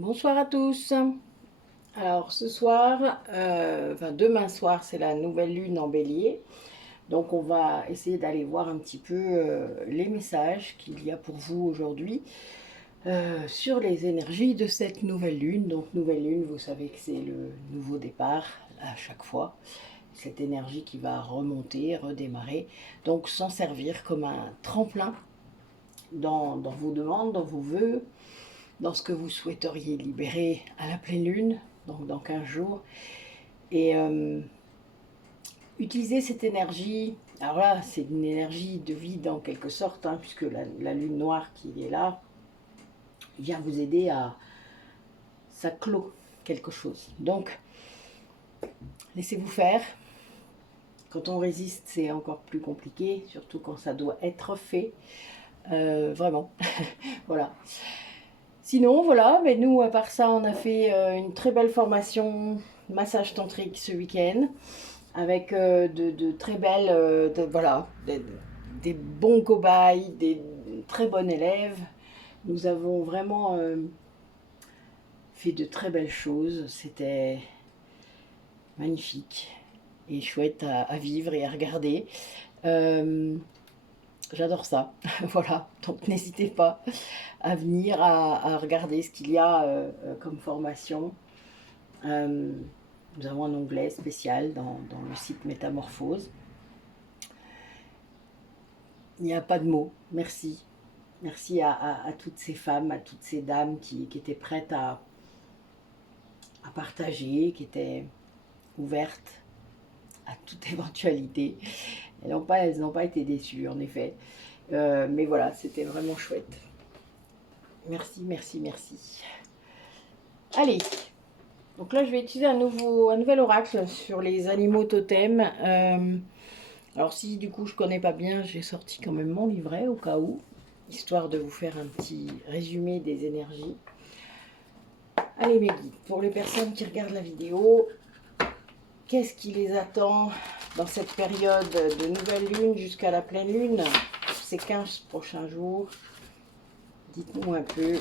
Bonsoir à tous. Alors ce soir, demain soir, c'est la nouvelle lune en bélier. Donc on va essayer d'aller voir un petit peu les messages qu'il y a pour vous aujourd'hui sur les énergies de cette nouvelle lune. Donc nouvelle lune, vous savez que c'est le nouveau départ à chaque fois. Cette énergie qui va remonter, redémarrer. Donc s'en servir comme un tremplin dans vos demandes, dans vos vœux, dans ce que vous souhaiteriez libérer à la pleine lune, donc dans 15 jours. Et utiliser cette énergie, alors là c'est une énergie de vide en quelque sorte, hein, puisque la lune noire qui est là vient vous aider à... ça clôt quelque chose. Donc laissez-vous faire. Quand on résiste, c'est encore plus compliqué, surtout quand ça doit être fait. Vraiment, voilà. Sinon, voilà, mais nous, à part ça, on a fait une très belle formation massage tantrique ce week-end, avec de très belles, voilà, des bons cobayes, des très bonnes élèves. Nous avons vraiment fait de très belles choses. C'était magnifique et chouette à vivre et à regarder. Euh, J'adore ça, voilà, donc n'hésitez pas à venir, à regarder ce qu'il y a comme formation. Nous avons un onglet spécial dans le site Métamorphose. Il n'y a pas de mots, merci. Merci à toutes ces femmes, à toutes ces dames qui étaient prêtes à partager, qui étaient ouvertes à toute éventualité. Elles n'ont pas été déçues, en effet. Mais voilà, c'était vraiment chouette. Merci, merci, merci. Allez, donc là je vais utiliser un nouvel oracle sur les animaux totems. Alors si du coup je connais pas bien, j'ai sorti quand même mon livret au cas où, histoire de vous faire un petit résumé des énergies. Allez mes guides, pour les personnes qui regardent la vidéo, qu'est-ce qui les attend dans cette période de nouvelle lune jusqu'à la pleine lune, ces 15 prochains jours? Dites-nous un peu.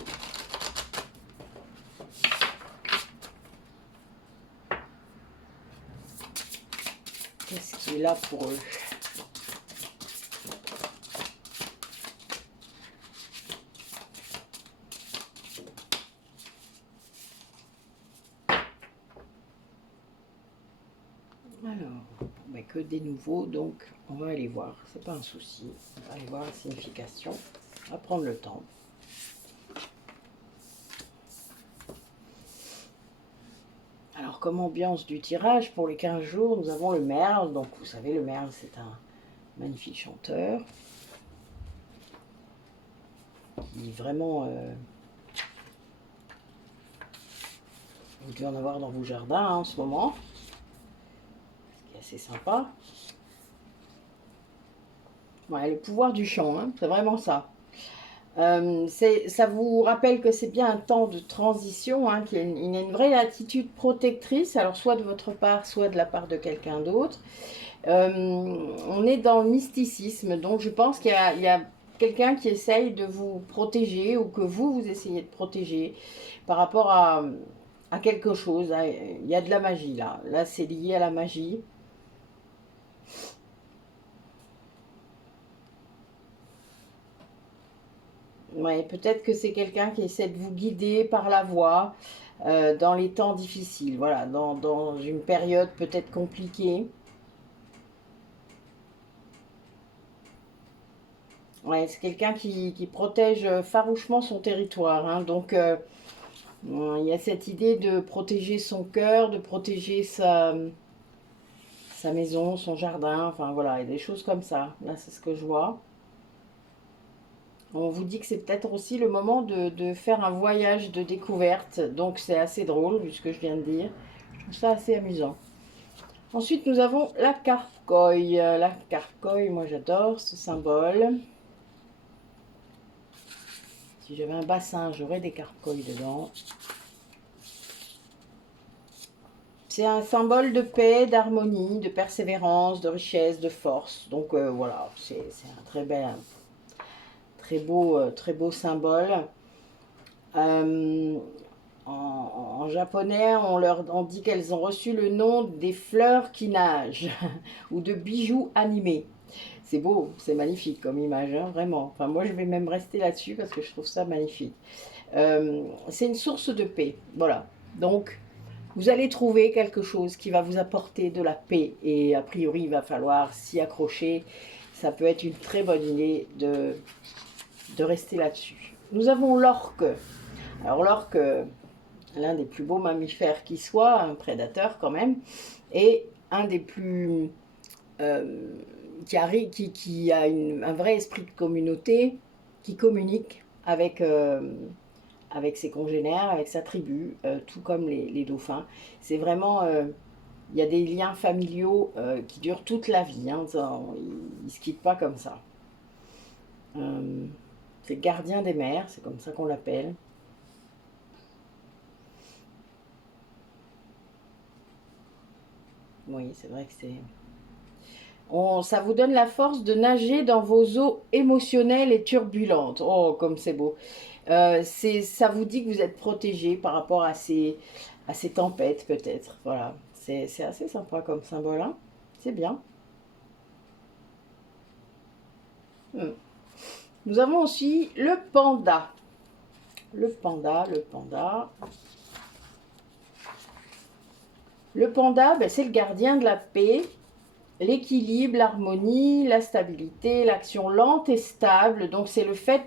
Qu'est-ce qui est là pour eux? Alors, ben que des nouveaux, donc on va aller voir, c'est pas un souci, on va aller voir la signification, on va prendre le temps. Alors comme ambiance du tirage, pour les 15 jours, nous avons le merle, donc vous savez le merle c'est un magnifique chanteur, qui vraiment, vous devez en avoir dans vos jardins hein, en ce moment, ce qui est assez sympa. Ouais, le pouvoir du chant, hein, c'est vraiment ça. Ça vous rappelle que c'est bien un temps de transition, hein, qu'il y a une vraie attitude protectrice, alors soit de votre part, soit de la part de quelqu'un d'autre. On est dans le mysticisme, donc je pense qu'il y a quelqu'un qui essaye de vous protéger ou que vous essayez de protéger par rapport à quelque chose. Il y a de la magie là. Là, c'est lié à la magie. Ouais, peut-être que c'est quelqu'un qui essaie de vous guider par la voix dans les temps difficiles, voilà, dans une période peut-être compliquée. Ouais, c'est quelqu'un qui protège farouchement son territoire, hein, donc il y a cette idée de protéger son cœur, de protéger sa maison, son jardin, enfin voilà, il y a des choses comme ça. Là, c'est ce que je vois. On vous dit que c'est peut-être aussi le moment de faire un voyage de découverte, donc c'est assez drôle, vu ce que je viens de dire. Je trouve ça assez amusant. Ensuite, nous avons la carcoï. La carcoï, moi j'adore ce symbole. Si j'avais un bassin, j'aurais des carcoïs dedans. C'est un symbole de paix, d'harmonie, de persévérance, de richesse, de force. Donc voilà, c'est un très beau symbole. Euh, En japonais, on dit qu'elles ont reçu le nom des fleurs qui nagent ou de bijoux animés. C'est beau, c'est magnifique comme image, hein, vraiment. Enfin, moi, je vais même rester là-dessus parce que je trouve ça magnifique. C'est une source de paix, voilà. Donc, vous allez trouver quelque chose qui va vous apporter de la paix. Et a priori, il va falloir s'y accrocher. Ça peut être une très bonne idée de rester là-dessus. Nous avons l'orque. Alors l'orque, l'un des plus beaux mammifères qui soit, un prédateur quand même, et un des plus... qui a un vrai esprit de communauté, qui communique avec ses congénères, avec sa tribu, tout comme les dauphins. C'est vraiment... il y a des liens familiaux qui durent toute la vie. Hein, ils ne se quittent pas comme ça. C'est le gardien des mers, c'est comme ça qu'on l'appelle. Oui, c'est vrai que c'est... ça vous donne la force de nager dans vos eaux émotionnelles et turbulentes. Oh, comme c'est beau. Ça vous dit que vous êtes protégé par rapport à ces tempêtes, peut-être. Voilà, c'est assez sympa comme symbole. Hein, c'est bien. Nous avons aussi le panda. Le panda. Le panda, ben, c'est le gardien de la paix, l'équilibre, l'harmonie, la stabilité, l'action lente et stable. Donc c'est le fait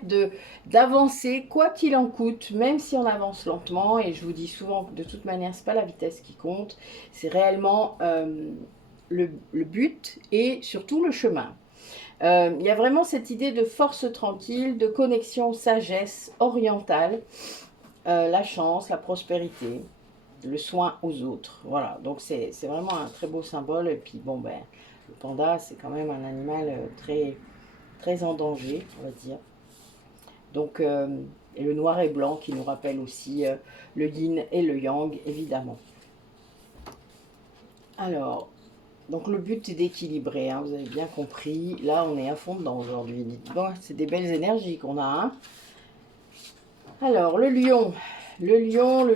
d'avancer quoi qu'il en coûte, même si on avance lentement. Et je vous dis souvent que de toute manière, c'est pas la vitesse qui compte, c'est réellement le but et surtout le chemin. Il y a vraiment cette idée de force tranquille, de connexion sagesse orientale, la chance, la prospérité, le soin aux autres. Voilà, donc c'est vraiment un très beau symbole. Et puis bon, ben, le panda, c'est quand même un animal très, très en danger, on va dire. Donc, et le noir et blanc qui nous rappelle aussi le yin et le yang, évidemment. Alors, donc le but est d'équilibrer, hein, vous avez bien compris. Là, on est à fond dedans aujourd'hui. Bon, c'est des belles énergies qu'on a. Hein. Alors, le lion. Le lion.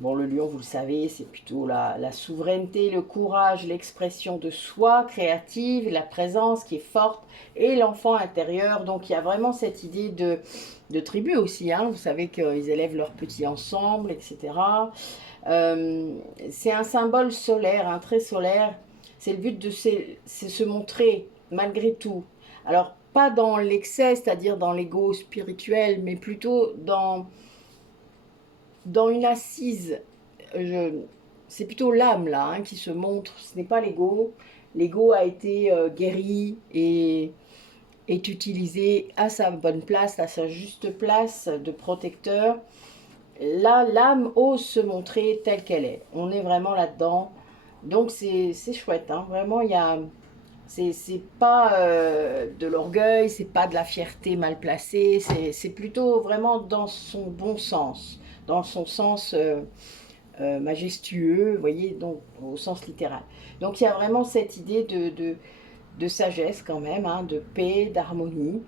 Bon, le lion, vous le savez, c'est plutôt la souveraineté, le courage, l'expression de soi créative, la présence qui est forte et l'enfant intérieur. Donc, il y a vraiment cette idée de tribu aussi. Hein. Vous savez qu'ils élèvent leurs petits ensemble, etc. C'est un symbole solaire, hein, très solaire. C'est le but de se montrer malgré tout. Alors, pas dans l'excès, c'est-à-dire dans l'ego spirituel, mais plutôt dans une assise. C'est plutôt l'âme là hein, qui se montre, ce n'est pas l'ego. L'ego a été guéri et est utilisé à sa bonne place, à sa juste place de protecteur. Là, l'âme ose se montrer telle qu'elle est. On est vraiment là-dedans. Donc c'est chouette, hein. Vraiment, c'est pas de l'orgueil, c'est pas de la fierté mal placée, c'est plutôt vraiment dans son bon sens, dans son sens majestueux, vous voyez, donc au sens littéral. Donc il y a vraiment cette idée de sagesse quand même, hein, de paix, d'harmonie,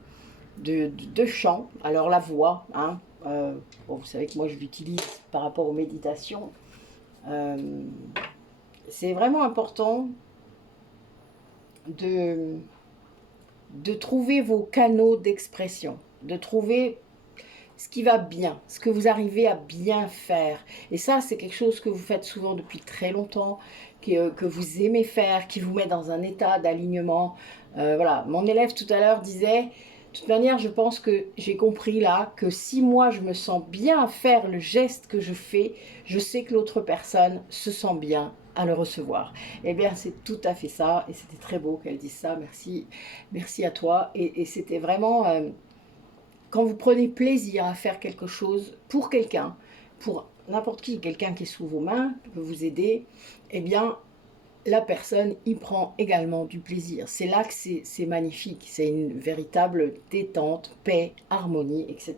de chant. Alors la voix, hein, bon, vous savez que moi je l'utilise par rapport aux méditations. C'est vraiment important de trouver vos canaux d'expression, de trouver ce qui va bien, ce que vous arrivez à bien faire. Et ça, c'est quelque chose que vous faites souvent depuis très longtemps, que vous aimez faire, qui vous met dans un état d'alignement. Voilà, mon élève tout à l'heure disait, de toute manière, je pense que j'ai compris là que si moi je me sens bien à faire le geste que je fais, je sais que l'autre personne se sent bien à le recevoir. Eh bien, c'est tout à fait ça, et c'était très beau qu'elle dise ça. Merci à toi. Et c'était vraiment quand vous prenez plaisir à faire quelque chose pour quelqu'un, pour n'importe qui, quelqu'un qui est sous vos mains, qui peut vous aider, eh bien, la personne y prend également du plaisir. C'est là que c'est magnifique. C'est une véritable détente, paix, harmonie, etc.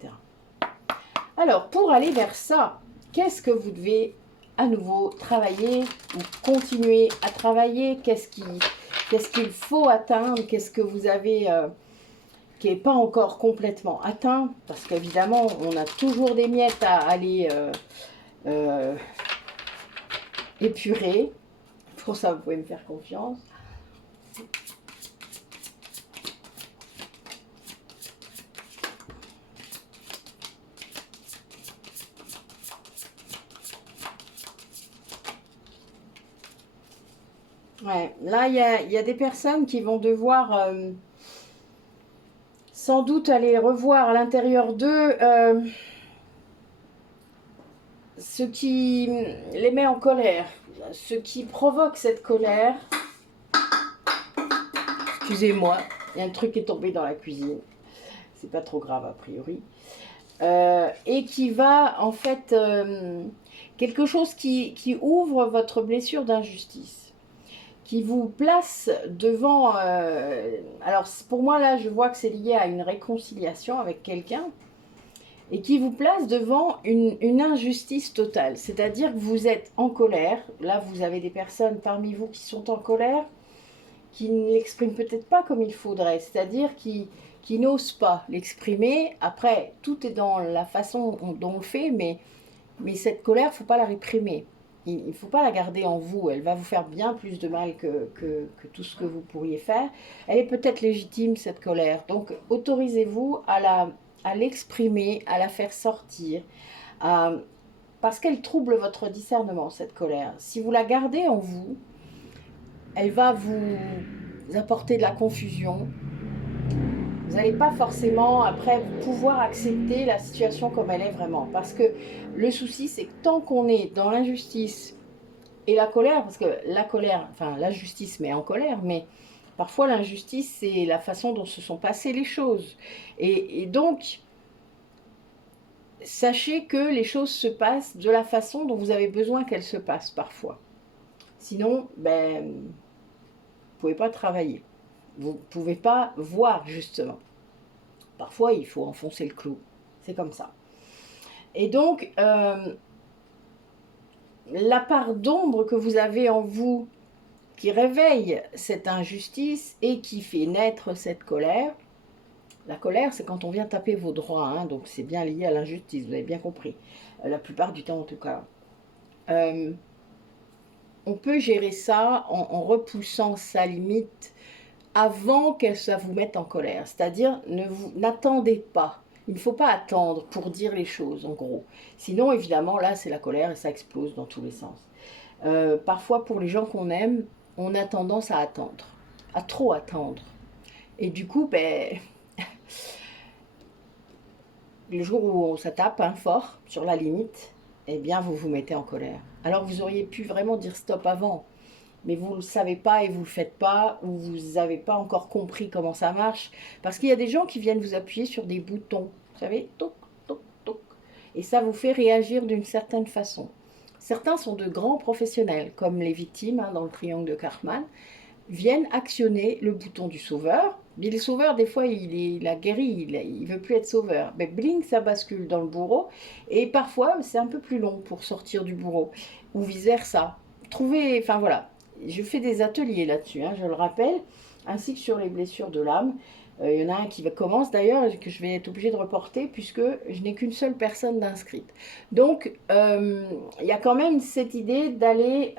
Alors, pour aller vers ça, qu'est-ce que vous devez à nouveau travailler ou continuer à travailler? Qu'est-ce qu'il faut atteindre? Qu'est-ce que vous avez qui n'est pas encore complètement atteint, parce qu'évidemment, on a toujours des miettes à aller épurer. Pour ça, vous pouvez me faire confiance. Ouais, là, il y a des personnes qui vont devoir sans doute aller revoir à l'intérieur d'eux ce qui les met en colère, ce qui provoque cette colère. Excusez-moi, il y a un truc qui est tombé dans la cuisine. C'est pas trop grave a priori. Et qui va en fait quelque chose qui ouvre votre blessure d'injustice, qui vous place devant... alors pour moi là je vois que c'est lié à une réconciliation avec quelqu'un, et qui vous place devant une injustice totale, c'est-à-dire que vous êtes en colère. Là vous avez des personnes parmi vous qui sont en colère, qui ne l'expriment peut-être pas comme il faudrait, c'est-à-dire qui n'osent pas l'exprimer. Après, tout est dans la façon dont on le fait, mais cette colère, il ne faut pas la réprimer. Il ne faut pas la garder en vous. Elle va vous faire bien plus de mal que tout ce que vous pourriez faire. Elle est peut-être légitime, cette colère. Donc, autorisez-vous à l'exprimer, à la faire sortir, parce qu'elle trouble votre discernement, cette colère. Si vous la gardez en vous, elle va vous apporter de la confusion. Vous n'allez pas forcément après pouvoir accepter la situation comme elle est vraiment. Parce que le souci, c'est que tant qu'on est dans l'injustice et la colère, parce que la colère, enfin la justice met en colère, mais parfois l'injustice, c'est la façon dont se sont passées les choses. Et donc, sachez que les choses se passent de la façon dont vous avez besoin qu'elles se passent parfois. Sinon, ben, vous ne pouvez pas travailler. Vous ne pouvez pas voir, justement. Parfois, il faut enfoncer le clou. C'est comme ça. Et donc, la part d'ombre que vous avez en vous, qui réveille cette injustice et qui fait naître cette colère. La colère, c'est quand on vient taper vos droits, hein, donc c'est bien lié à l'injustice, vous avez bien compris. La plupart du temps, en tout cas. On peut gérer ça en repoussant sa limite avant que ça vous mette en colère. C'est-à-dire, n'attendez pas. Il ne faut pas attendre pour dire les choses, en gros. Sinon, évidemment, là, c'est la colère et ça explose dans tous les sens. Parfois, pour les gens qu'on aime, on a tendance à attendre, à trop attendre. Et du coup, ben, le jour où ça tape fort sur la limite, eh bien, vous vous mettez en colère. Alors, vous auriez pu vraiment dire stop avant, mais vous ne le savez pas et vous ne le faites pas, ou vous n'avez pas encore compris comment ça marche, parce qu'il y a des gens qui viennent vous appuyer sur des boutons, vous savez, toc, toc, toc, et ça vous fait réagir d'une certaine façon. Certains sont de grands professionnels, comme les victimes dans le triangle de Karpman, viennent actionner le bouton du sauveur. Mais le sauveur, des fois, il a guéri, il veut plus être sauveur. Mais bling, ça bascule dans le bourreau. Et parfois, c'est un peu plus long pour sortir du bourreau. Ou vice-versa. Trouver, enfin voilà. Je fais des ateliers là-dessus, je le rappelle, ainsi que sur les blessures de l'âme. Il y en a un qui commence d'ailleurs, que je vais être obligée de reporter, puisque je n'ai qu'une seule personne d'inscrite. Donc, il y a quand même cette idée d'aller...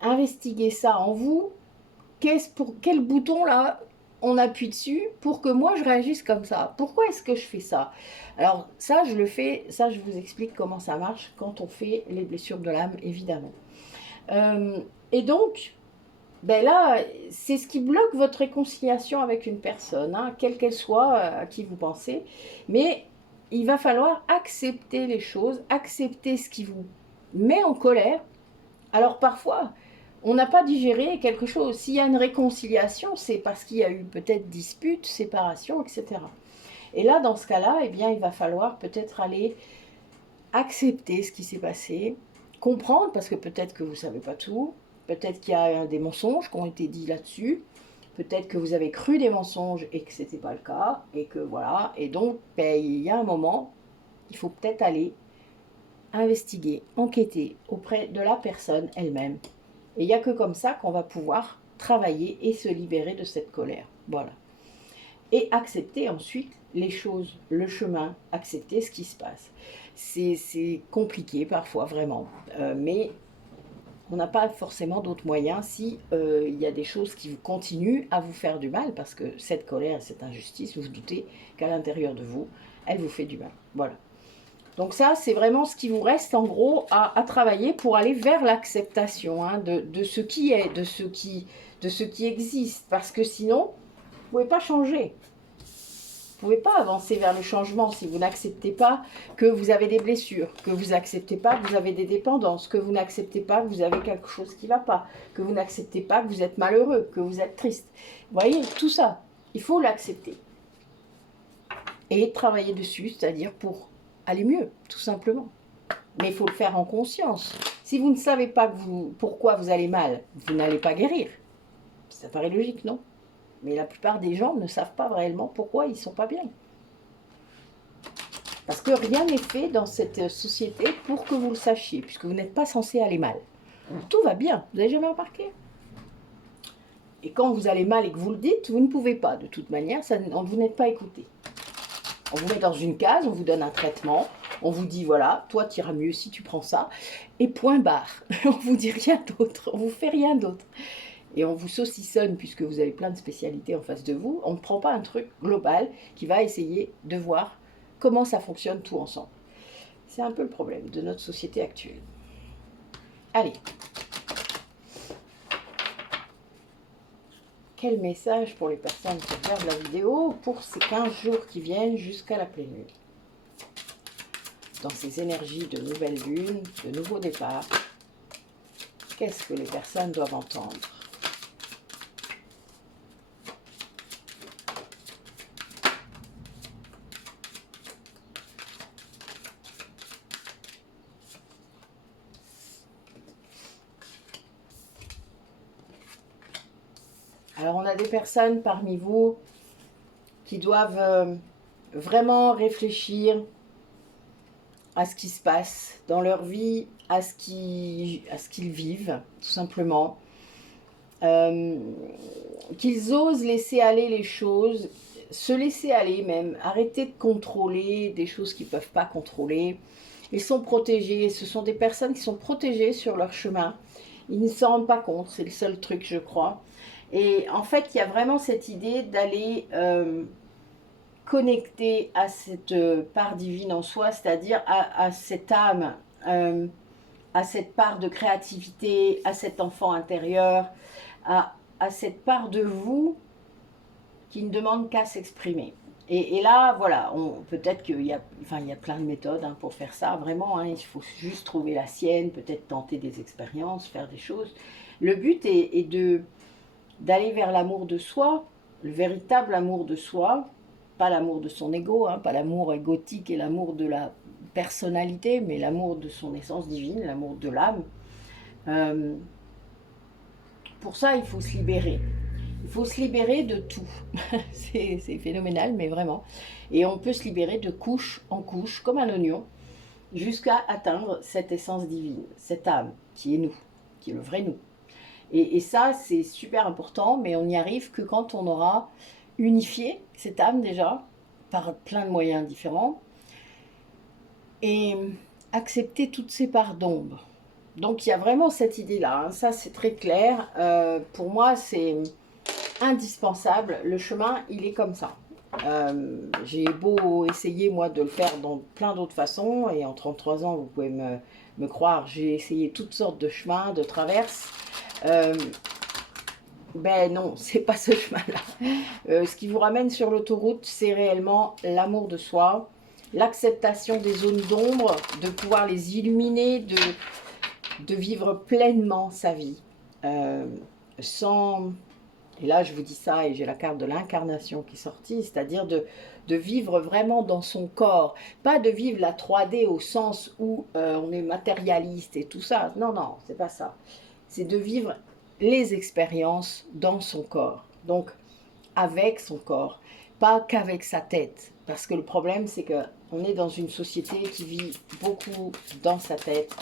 investiguer ça en vous. Pour quel bouton là on appuie dessus pour que moi je réagisse comme ça? Pourquoi est-ce que je fais ça? Alors ça je le fais, ça je vous explique comment ça marche quand on fait les blessures de l'âme, évidemment. Et donc ben là c'est ce qui bloque votre réconciliation avec une personne, quelle qu'elle soit, à qui vous pensez. Mais il va falloir accepter les choses, accepter ce qui vous met en colère. Alors parfois on n'a pas digéré quelque chose. S'il y a une réconciliation, c'est parce qu'il y a eu peut-être dispute, séparation, etc. Et là, dans ce cas-là, eh bien, il va falloir peut-être aller accepter ce qui s'est passé, comprendre, parce que peut-être que vous ne savez pas tout, peut-être qu'il y a des mensonges qui ont été dits là-dessus, peut-être que vous avez cru des mensonges et que ce n'était pas le cas, et que voilà. Et donc, ben, il y a un moment, il faut peut-être aller investiguer, enquêter auprès de la personne elle-même. Et il n'y a que comme ça qu'on va pouvoir travailler et se libérer de cette colère. Voilà. et accepter ensuite les choses, le chemin, accepter ce qui se passe. C'est compliqué parfois, vraiment, mais on n'a pas forcément d'autres moyens si il y a des choses qui continuent à vous faire du mal, parce que cette colère, cette injustice, vous vous doutez qu'à l'intérieur de vous, elle vous fait du mal. Voilà. Donc ça, c'est vraiment ce qui vous reste en gros à travailler pour aller vers l'acceptation hein, de ce qui est, de ce qui existe. Parce que sinon, vous ne pouvez pas changer. Vous ne pouvez pas avancer vers le changement si vous n'acceptez pas que vous avez des blessures, que vous n'acceptez pas que vous avez des dépendances, que vous n'acceptez pas que vous avez quelque chose qui ne va pas, que vous n'acceptez pas que vous êtes malheureux, que vous êtes triste. Vous voyez, tout ça, il faut l'accepter. Et travailler dessus, c'est-à-dire pour aller mieux, tout simplement. Mais il faut le faire en conscience. Si vous ne savez pas pourquoi vous allez mal, vous n'allez pas guérir. Ça paraît logique, non? Mais la plupart des gens ne savent pas réellement pourquoi ils ne sont pas bien. Parce que rien n'est fait dans cette société pour que vous le sachiez, puisque vous n'êtes pas censé aller mal. Tout va bien, vous n'avez jamais remarqué? Et quand vous allez mal et que vous le dites, vous ne pouvez pas, de toute manière, vous n'êtes pas écouté. On vous met dans une case, on vous donne un traitement, on vous dit voilà, toi tu iras mieux si tu prends ça, et point barre. On vous dit rien d'autre, on vous fait rien d'autre. Et on vous saucissonne puisque vous avez plein de spécialités en face de vous. On ne prend pas un truc global qui va essayer de voir comment ça fonctionne tout ensemble. C'est un peu le problème de notre société actuelle. Allez. Quel message pour les personnes qui regardent la vidéo pour ces 15 jours qui viennent jusqu'à la pleine lune? Dans ces énergies de nouvelle lune, de nouveau départ, qu'est-ce que les personnes doivent entendre? Alors, on a des personnes parmi vous qui doivent vraiment réfléchir à ce qui se passe dans leur vie, à ce qu'ils vivent, tout simplement. Qu'ils osent laisser aller les choses, se laisser aller même, arrêter de contrôler des choses qu'ils ne peuvent pas contrôler. Ils sont protégés, ce sont des personnes qui sont protégées sur leur chemin. Ils ne s'en rendent pas compte, c'est le seul truc, je crois. Et en fait, il y a vraiment cette idée d'aller connecter à cette part divine en soi, c'est-à-dire à cette âme, à cette part de créativité, à cet enfant intérieur, à cette part de vous qui ne demande qu'à s'exprimer. Et là, voilà, peut-être qu'il y a plein de méthodes hein, pour faire ça, vraiment. Hein, il faut juste trouver la sienne, peut-être tenter des expériences, faire des choses. Le but est d'aller vers l'amour de soi, le véritable amour de soi, pas l'amour de son ego, hein, pas l'amour égotique et l'amour de la personnalité, mais l'amour de son essence divine, l'amour de l'âme. Pour ça, il faut se libérer. Il faut se libérer de tout. C'est phénoménal, mais vraiment. Et on peut se libérer de couche en couche, comme un oignon, jusqu'à atteindre cette essence divine, cette âme qui est nous, qui est le vrai nous. Et ça, c'est super important, mais on n'y arrive que quand on aura unifié cette âme déjà, par plein de moyens différents, et accepter toutes ces parts d'ombre. Donc il y a vraiment cette idée-là, hein. Ça c'est très clair. Pour moi, c'est indispensable. Le chemin, il est comme ça. J'ai beau essayer, moi, de le faire dans plein d'autres façons, et en 33 ans, vous pouvez me croire, j'ai essayé toutes sortes de chemins, de traverses. Ben non, c'est pas ce chemin-là. Ce qui vous ramène sur l'autoroute, c'est réellement l'amour de soi, l'acceptation des zones d'ombre, de pouvoir les illuminer, de vivre pleinement sa vie, sans... Et là, je vous dis ça, et j'ai la carte de l'incarnation qui est sortie, c'est-à-dire de vivre vraiment dans son corps. Pas de vivre la 3D au sens où on est matérialiste et tout ça. Non, non, c'est pas ça. C'est de vivre les expériences dans son corps. Donc, avec son corps, pas qu'avec sa tête. Parce que le problème, c'est qu'on est dans une société qui vit beaucoup dans sa tête.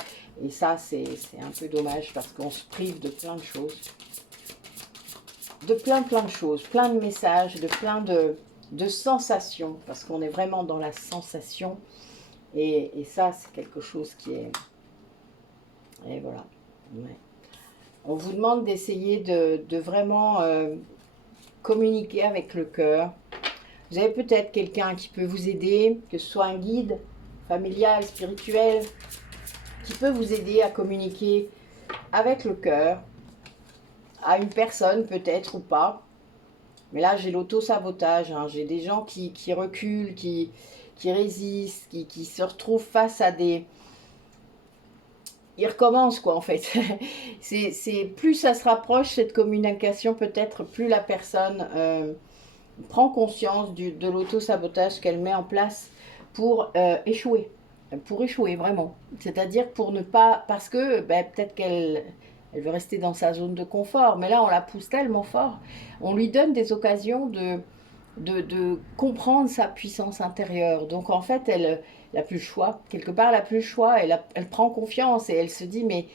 Et ça, c'est un peu dommage parce qu'on se prive de plein de choses. De plein de choses, plein de messages, de plein de de sensation, parce qu'on est vraiment dans la sensation, et ça, c'est quelque chose qui est... Et voilà. Ouais. On vous demande d'essayer de vraiment communiquer avec le cœur. Vous avez peut-être quelqu'un qui peut vous aider, que ce soit un guide familial, spirituel, qui peut vous aider à communiquer avec le cœur, à une personne peut-être ou pas. Mais là, j'ai l'auto-sabotage, hein. J'ai des gens qui reculent, qui résistent, qui se retrouvent face à des... Ils recommencent quoi en fait. C'est plus ça se rapproche, cette communication peut-être, plus la personne prend conscience de l'auto-sabotage qu'elle met en place pour échouer. Pour échouer vraiment. C'est-à-dire pour ne pas... Parce que peut-être qu'elle veut rester dans sa zone de confort, mais là on la pousse tellement fort, on lui donne des occasions de comprendre sa puissance intérieure. Donc en fait, elle n'a plus le choix. Quelque part, elle n'a plus le choix. Elle prend confiance et elle se dit, mais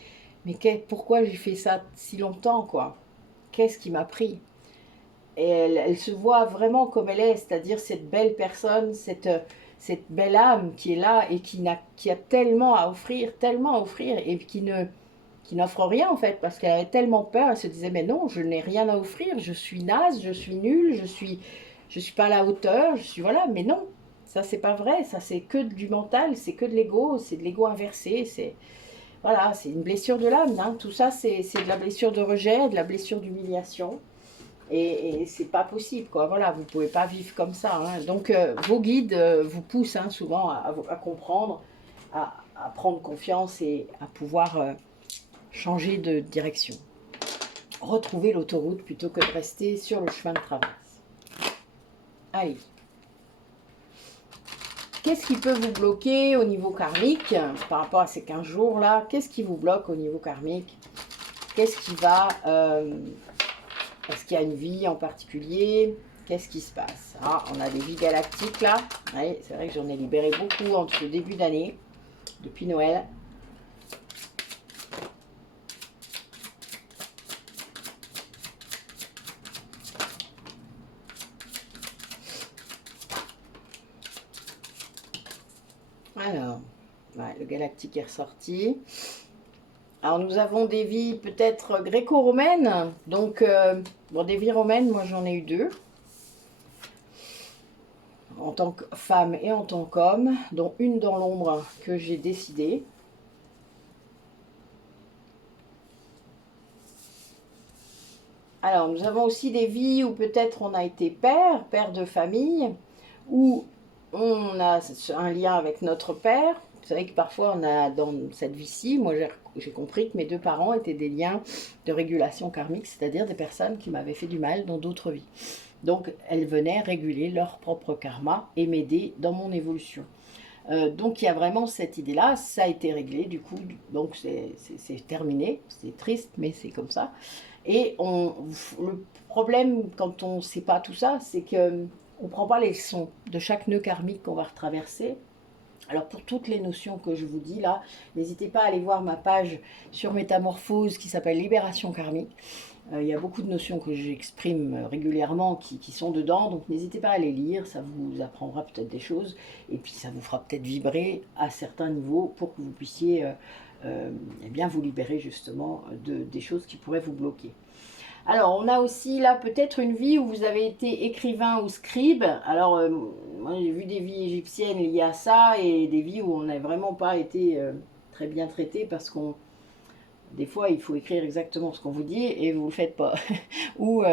pourquoi j'ai fait ça si longtemps, quoi? Qu'est-ce qui m'a pris? Et elle se voit vraiment comme elle est, c'est-à-dire cette belle personne, cette belle âme qui est là et qui a tellement à offrir, et qui n'offre rien en fait, parce qu'elle avait tellement peur, elle se disait mais non, je n'ai rien à offrir, je suis naze, je suis nulle, je suis pas à la hauteur, je suis voilà, mais non, ça c'est pas vrai, ça c'est que du mental, c'est que de l'ego, c'est de l'ego inversé, c'est voilà, c'est une blessure de l'âme, hein. Tout ça c'est de la blessure de rejet, de la blessure d'humiliation. Et c'est pas possible, quoi. Voilà, vous pouvez pas vivre comme ça, hein. Donc, vos guides vous poussent hein, souvent à comprendre, à prendre confiance et à pouvoir changer de direction. Retrouver l'autoroute plutôt que de rester sur le chemin de traverse. Allez. Qu'est-ce qui peut vous bloquer au niveau karmique par rapport à ces 15 jours-là? Qu'est-ce qui vous bloque au niveau karmique? Qu'est-ce qui va... Est-ce qu'il y a une vie en particulier? Qu'est-ce qui se passe? Ah, on a des vies galactiques là. Oui, c'est vrai que j'en ai libéré beaucoup entre le début d'année, depuis Noël. Alors, ouais, le galactique est ressorti. Alors nous avons des vies peut-être gréco-romaines. Donc, bon, des vies romaines, moi j'en ai eu 2. En tant que femme et en tant qu'homme, dont une dans l'ombre que j'ai décidé. Alors, nous avons aussi des vies où peut-être on a été père de famille, où on a un lien avec notre père. Vous savez que parfois, on a dans cette vie-ci, moi j'ai compris que mes 2 parents étaient des liens de régulation karmique, c'est-à-dire des personnes qui m'avaient fait du mal dans d'autres vies. Donc, elles venaient réguler leur propre karma et m'aider dans mon évolution. Donc, il y a vraiment cette idée-là, ça a été réglé, du coup, donc c'est terminé, c'est triste, mais c'est comme ça. Et le problème, quand on ne sait pas tout ça, c'est qu'on ne prend pas les leçons de chaque nœud karmique qu'on va retraverser. Alors pour toutes les notions que je vous dis là, n'hésitez pas à aller voir ma page sur Métamorphose qui s'appelle Libération karmique. Il y a beaucoup de notions que j'exprime régulièrement qui sont dedans, donc n'hésitez pas à les lire, ça vous apprendra peut-être des choses, et puis ça vous fera peut-être vibrer à certains niveaux pour que vous puissiez eh bien vous libérer justement des choses qui pourraient vous bloquer. Alors, on a aussi là peut-être une vie où vous avez été écrivain ou scribe. Alors, moi j'ai vu des vies égyptiennes liées à ça et des vies où on n'a vraiment pas été très bien traité parce qu'on... Des fois, il faut écrire exactement ce qu'on vous dit et vous ne le faites pas. Ou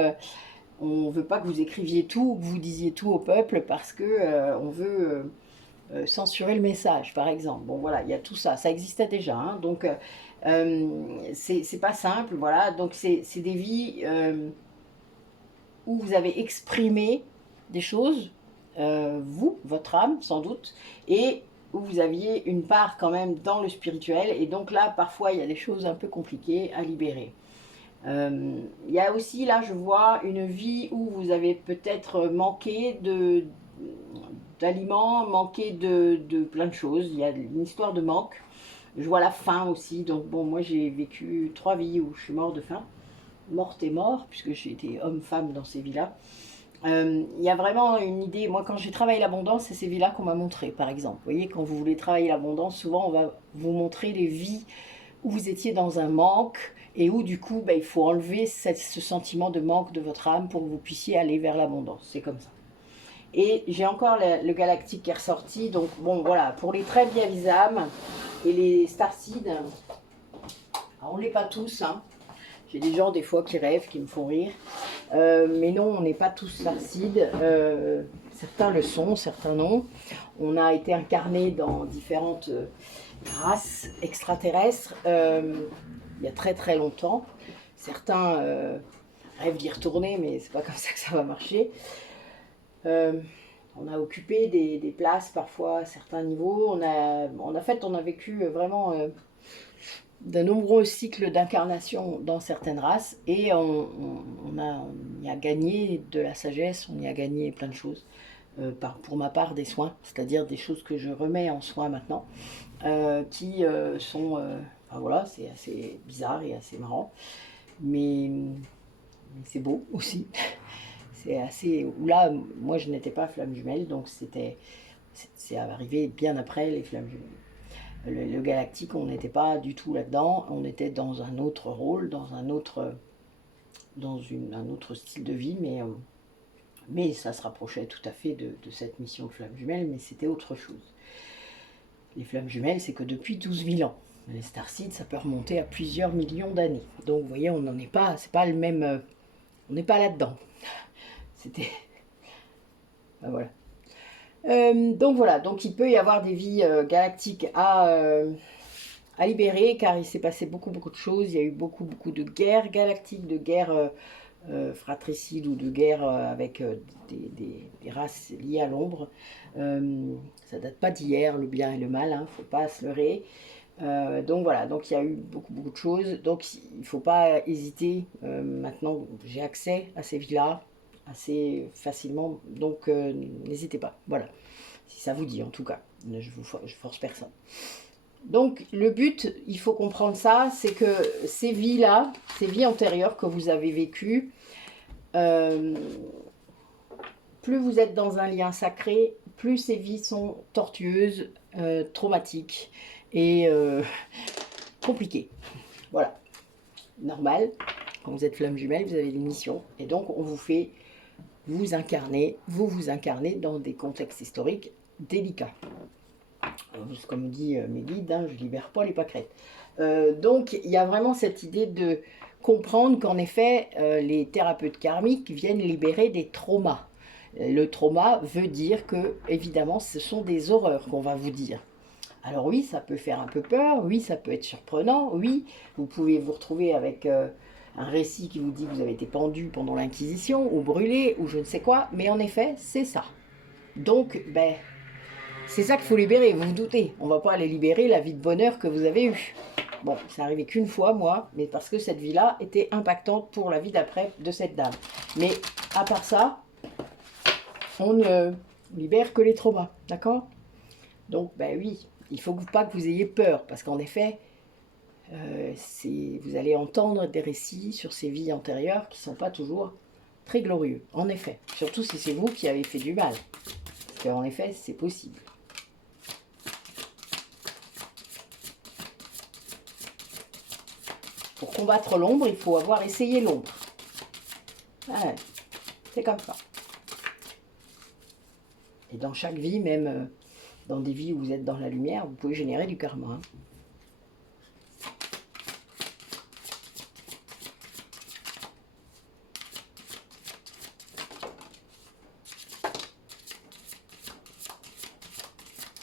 on ne veut pas que vous écriviez tout, que vous disiez tout au peuple parce que on veut censurer le message, par exemple. Bon, voilà, il y a tout ça. Ça existait déjà, hein, donc... c'est pas simple, voilà. Donc c'est des vies où vous avez exprimé des choses, vous, votre âme, sans doute, et où vous aviez une part quand même dans le spirituel. Et donc là, parfois, il y a des choses un peu compliquées à libérer. Il y a aussi, là, je vois une vie où vous avez peut-être manqué d'aliments, manqué de plein de choses. Il y a une histoire de manque. Je vois la faim aussi, donc bon, moi j'ai vécu 3 vies où je suis morte de faim, morte et mort, puisque j'ai été homme-femme dans ces vies-là. Il y a vraiment une idée. Moi, quand j'ai travaillé l'abondance, c'est ces vies-là qu'on m'a montré, par exemple. Vous voyez, quand vous voulez travailler l'abondance, souvent on va vous montrer les vies où vous étiez dans un manque et où du coup, il faut enlever ce sentiment de manque de votre âme pour que vous puissiez aller vers l'abondance. C'est comme ça. Et j'ai encore le galactique qui est ressorti. Donc bon, voilà, pour les très vieilles âmes et les starseeds, on ne l'est pas tous, hein. J'ai des gens des fois qui rêvent, qui me font rire. Mais non, on n'est pas tous starseeds. Certains le sont, certains non. On a été incarnés dans différentes races extraterrestres il y a très très longtemps. Certains rêvent d'y retourner, mais c'est pas comme ça que ça va marcher. On a occupé des places parfois à certains niveaux. On a vécu vraiment de nombreux cycles d'incarnation dans certaines races et on y a gagné de la sagesse, on y a gagné plein de choses. Pour ma part, des soins, c'est-à-dire des choses que je remets en soins maintenant, qui sont... enfin, voilà, c'est assez bizarre et assez marrant, mais c'est beau aussi. C'est assez... Là, moi, je n'étais pas flamme jumelle, donc c'est arrivé bien après les flammes jumelles. Le galactique, on n'était pas du tout là-dedans, on était dans un autre rôle, dans un autre style de vie, mais ça se rapprochait tout à fait de cette mission de flamme jumelle, mais c'était autre chose. Les flammes jumelles, c'est que depuis 12 000 ans. Les starseeds, ça peut remonter à plusieurs millions d'années. Donc vous voyez, on n'en est pas, c'est pas le même, on n'est pas là-dedans. C'était, ben voilà. Donc voilà, donc il peut y avoir des vies galactiques à libérer, car il s'est passé beaucoup de choses. Il y a eu beaucoup de guerres galactiques, de guerres fratricides ou de guerres avec des races liées à l'ombre. Ça date pas d'hier, le bien et le mal, hein, faut pas se leurrer. Donc voilà, donc il y a eu beaucoup de choses. Donc il ne faut pas hésiter. Maintenant, j'ai accès à ces vies-là assez facilement, donc n'hésitez pas. Voilà, si ça vous dit en tout cas. Je force personne. Donc le but, il faut comprendre ça, c'est que ces vies-là, ces vies antérieures que vous avez vécues, plus vous êtes dans un lien sacré, plus ces vies sont tortueuses, traumatiques et compliquées. Voilà, normal. Quand vous êtes flamme jumelle, vous avez des missions et donc on vous fait vous incarner dans des contextes historiques délicats. Comme dit mes guides, hein, je ne libère pas les pâquerettes. Donc il y a vraiment cette idée de comprendre qu'en effet, les thérapeutes karmiques viennent libérer des traumas. Le trauma veut dire que, évidemment, ce sont des horreurs qu'on va vous dire. Alors oui, ça peut faire un peu peur, oui, ça peut être surprenant, oui, vous pouvez vous retrouver avec un récit qui vous dit que vous avez été pendu pendant l'Inquisition, ou brûlé, ou je ne sais quoi, mais en effet, c'est ça. Donc, c'est ça qu'il faut libérer, vous vous doutez. On ne va pas aller libérer la vie de bonheur que vous avez eue. Bon, c'est arrivé qu'une fois, moi, mais parce que cette vie-là était impactante pour la vie d'après de cette dame. Mais à part ça, on ne libère que les traumas, d'accord? Donc, oui, il ne faut pas que vous ayez peur, parce qu'en effet, vous allez entendre des récits sur ces vies antérieures qui ne sont pas toujours très glorieux, en effet. Surtout si c'est vous qui avez fait du mal, parce qu'en effet, c'est possible. Pour combattre l'ombre, il faut avoir essayé l'ombre. Ouais, c'est comme ça. Et dans chaque vie, même dans des vies où vous êtes dans la lumière, vous pouvez générer du karma. Hein.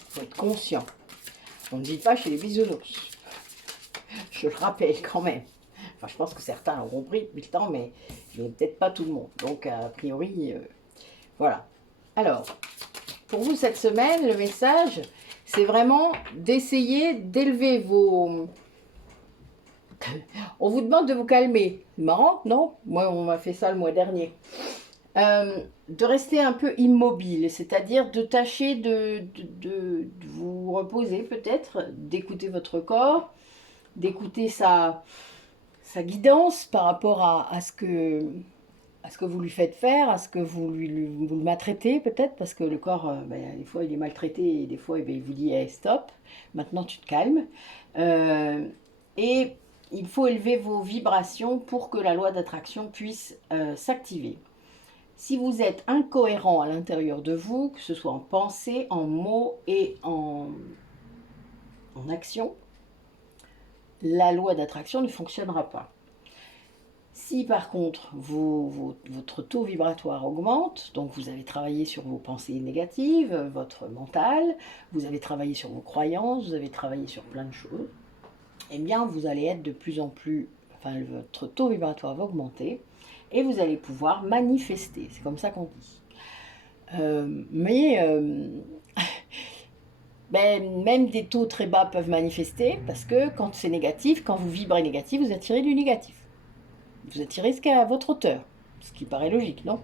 Il faut être conscient. On ne dit pas chez les bisounours. Je le rappelle quand même. Enfin, je pense que certains l'ont compris depuis le temps, mais peut-être pas tout le monde. Donc, a priori, voilà. Alors, pour vous, cette semaine, le message, c'est vraiment d'essayer d'élever vos... On vous demande de vous calmer. Marrant, non? Moi, on m'a fait ça le mois dernier. De rester un peu immobile, c'est-à-dire de tâcher de vous reposer peut-être, d'écouter votre corps, d'écouter sa guidance par rapport à à ce que vous lui faites faire, à ce que vous le maltraitez peut-être, parce que le corps, des fois il est maltraité et des fois il vous dit hey, stop, maintenant tu te calmes. Et il faut élever vos vibrations pour que la loi d'attraction puisse s'activer. Si vous êtes incohérent à l'intérieur de vous, que ce soit en pensée, en mots et en action, la loi d'attraction ne fonctionnera pas. Si par contre votre taux vibratoire augmente, donc vous avez travaillé sur vos pensées négatives, votre mental, vous avez travaillé sur vos croyances, vous avez travaillé sur plein de choses, eh bien vous allez être de plus en plus, votre taux vibratoire va augmenter et vous allez pouvoir manifester, c'est comme ça qu'on dit. Même des taux très bas peuvent manifester parce que quand c'est négatif, quand vous vibrez négatif, vous attirez du négatif. Vous attirez ce qu'à votre hauteur, ce qui paraît logique, non?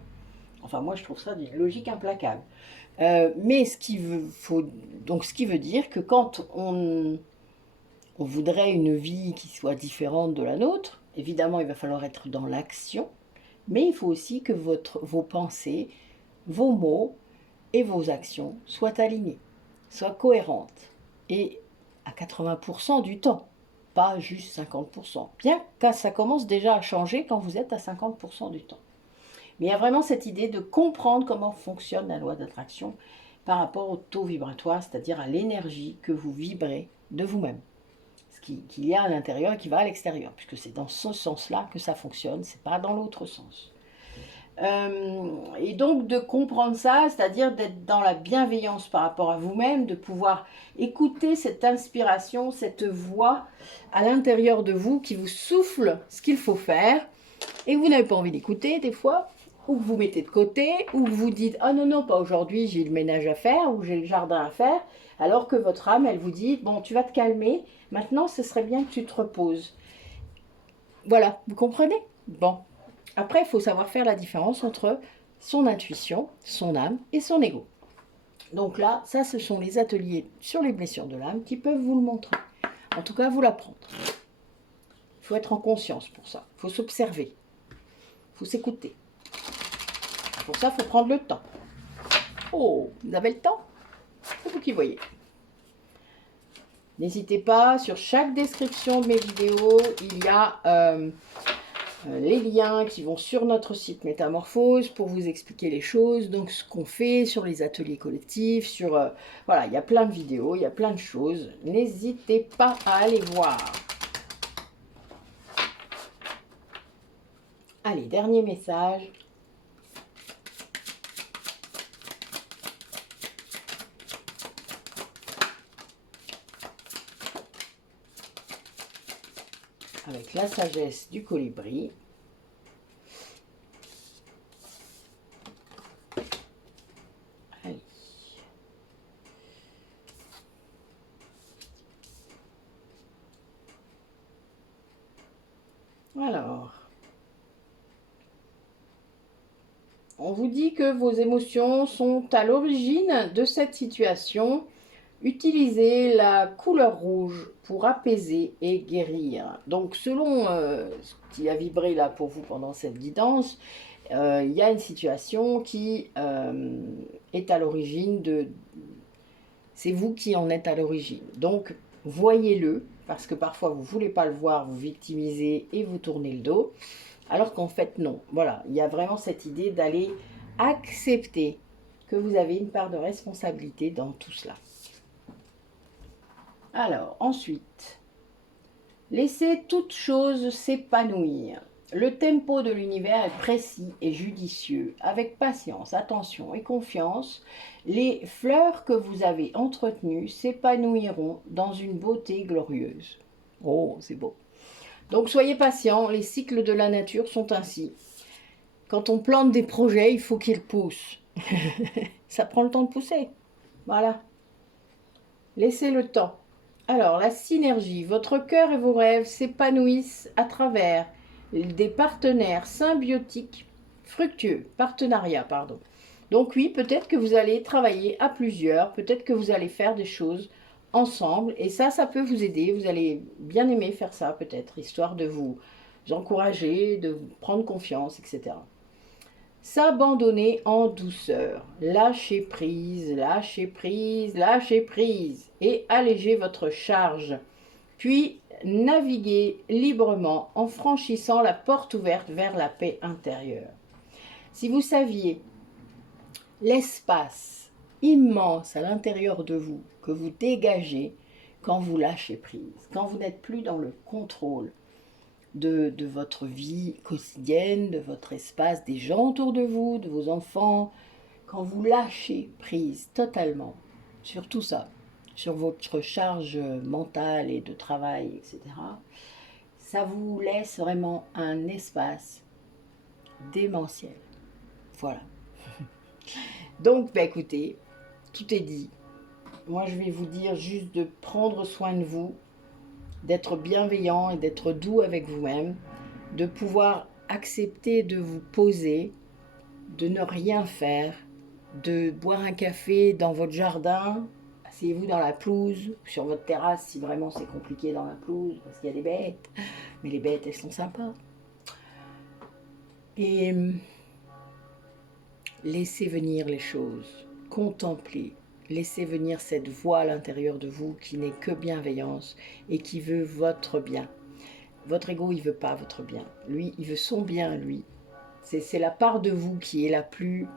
Enfin, moi, je trouve ça d'une logique implacable. Mais ce qui veut dire que quand on voudrait une vie qui soit différente de la nôtre, évidemment, il va falloir être dans l'action, mais il faut aussi que vos pensées, vos mots et vos actions soient alignés, soient cohérentes, et à 80% du temps. Pas juste 50%. Bien que ça commence déjà à changer quand vous êtes à 50% du temps. Mais il y a vraiment cette idée de comprendre comment fonctionne la loi d'attraction par rapport au taux vibratoire, c'est-à-dire à l'énergie que vous vibrez de vous-même. Ce qu'il y a à l'intérieur et qui va à l'extérieur, puisque c'est dans ce sens-là que ça fonctionne, c'est pas dans l'autre sens. Et donc de comprendre ça, c'est-à-dire d'être dans la bienveillance par rapport à vous-même, de pouvoir écouter cette inspiration, cette voix à l'intérieur de vous qui vous souffle ce qu'il faut faire et vous n'avez pas envie d'écouter des fois, ou que vous mettez de côté, ou que vous dites « Ah non, non, pas aujourd'hui, j'ai le ménage à faire ou j'ai le jardin à faire », alors que votre âme, elle vous dit « Bon, tu vas te calmer, maintenant ce serait bien que tu te reposes ». Voilà, vous comprenez? Bon. Après, il faut savoir faire la différence entre son intuition, son âme et son ego. Donc là, ça, ce sont les ateliers sur les blessures de l'âme qui peuvent vous le montrer. En tout cas, vous l'apprendre. Il faut être en conscience pour ça. Il faut s'observer. Il faut s'écouter. Pour ça, il faut prendre le temps. Oh, vous avez le temps? C'est vous qui voyez. N'hésitez pas, sur chaque description de mes vidéos, il y a les liens qui vont sur notre site Métamorphose pour vous expliquer les choses, donc ce qu'on fait sur les ateliers collectifs, voilà, il y a plein de vidéos, il y a plein de choses. N'hésitez pas à aller voir. Allez, dernier message. Avec la sagesse du colibri. Allez. Alors, on vous dit que vos émotions sont à l'origine de cette situation. Utilisez la couleur rouge pour apaiser et guérir. Donc selon ce qui a vibré là pour vous pendant cette guidance, il y a une situation qui est à l'origine de... C'est vous qui en êtes à l'origine. Donc voyez-le, parce que parfois vous ne voulez pas le voir, vous victimisez et vous tournez le dos, alors qu'en fait non. Voilà, il y a vraiment cette idée d'aller accepter que vous avez une part de responsabilité dans tout cela. Alors, ensuite, laissez toute chose s'épanouir. Le tempo de l'univers est précis et judicieux. Avec patience, attention et confiance, les fleurs que vous avez entretenues s'épanouiront dans une beauté glorieuse. Oh, c'est beau. Donc, soyez patients, les cycles de la nature sont ainsi. Quand on plante des projets, il faut qu'ils poussent. Ça prend le temps de pousser. Voilà. Laissez le temps. Alors, la synergie, votre cœur et vos rêves s'épanouissent à travers des partenaires symbiotiques, fructueux, partenariats, pardon. Donc oui, peut-être que vous allez travailler à plusieurs, peut-être que vous allez faire des choses ensemble, et ça peut vous aider, vous allez bien aimer faire ça peut-être, histoire de vous encourager, de vous prendre confiance, etc. S'abandonner en douceur, lâcher prise, lâcher prise, lâcher prise et alléger votre charge. Puis naviguer librement en franchissant la porte ouverte vers la paix intérieure. Si vous saviez l'espace immense à l'intérieur de vous que vous dégagez quand vous lâchez prise, quand vous n'êtes plus dans le contrôle de votre vie quotidienne, de votre espace, des gens autour de vous, de vos enfants, quand vous lâchez prise totalement sur tout ça, sur votre charge mentale et de travail, etc., ça vous laisse vraiment un espace démentiel. Voilà. Donc, bah, écoutez, tout est dit. Moi, je vais vous dire juste de prendre soin de vous, d'être bienveillant et d'être doux avec vous-même, de pouvoir accepter de vous poser, de ne rien faire, de boire un café dans votre jardin, asseyez-vous dans la pelouse, sur votre terrasse si vraiment c'est compliqué dans la pelouse, parce qu'il y a des bêtes, mais les bêtes, elles sont sympas. Et laissez venir les choses, contemplez, laissez venir cette voix à l'intérieur de vous qui n'est que bienveillance et qui veut votre bien. Votre ego, il ne veut pas votre bien. Lui, il veut son bien, lui. C'est la part de vous qui est la plus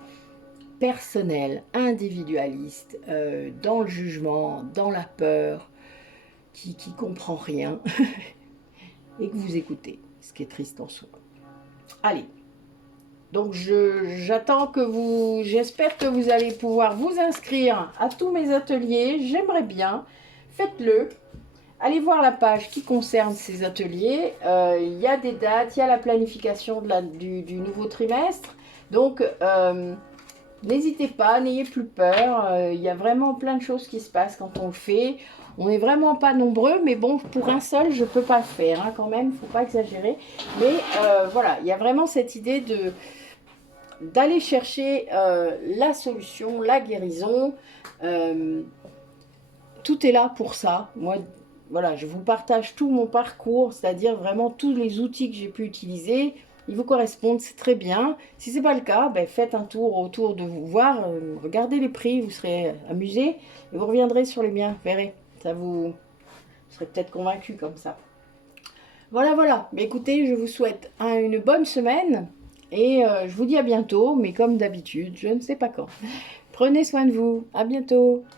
personnelle, individualiste, dans le jugement, dans la peur, qui comprend rien et que vous écoutez, ce qui est triste en soi. Allez. Donc j'attends que j'espère que vous allez pouvoir vous inscrire à tous mes ateliers. J'aimerais bien, faites-le. Allez voir la page qui concerne ces ateliers. Il y a des dates, il y a la planification du nouveau trimestre. Donc n'hésitez pas, n'ayez plus peur. Il y a vraiment plein de choses qui se passent quand on le fait. On n'est vraiment pas nombreux, mais bon, pour un seul, je ne peux pas le faire hein, quand même. Il ne faut pas exagérer. Mais voilà, il y a vraiment cette idée d'aller chercher la solution, la guérison. Tout est là pour ça. Moi, voilà, je vous partage tout mon parcours, c'est-à-dire vraiment tous les outils que j'ai pu utiliser. Ils vous correspondent, c'est très bien. Si ce n'est pas le cas, ben, faites un tour autour de vous voir, regardez les prix, vous serez amusés et vous reviendrez sur les miens, vous verrez. Vous serez peut-être convaincu comme ça. Voilà, voilà. Mais écoutez, je vous souhaite une bonne semaine. Et je vous dis à bientôt, mais comme d'habitude, je ne sais pas quand. Prenez soin de vous. À bientôt.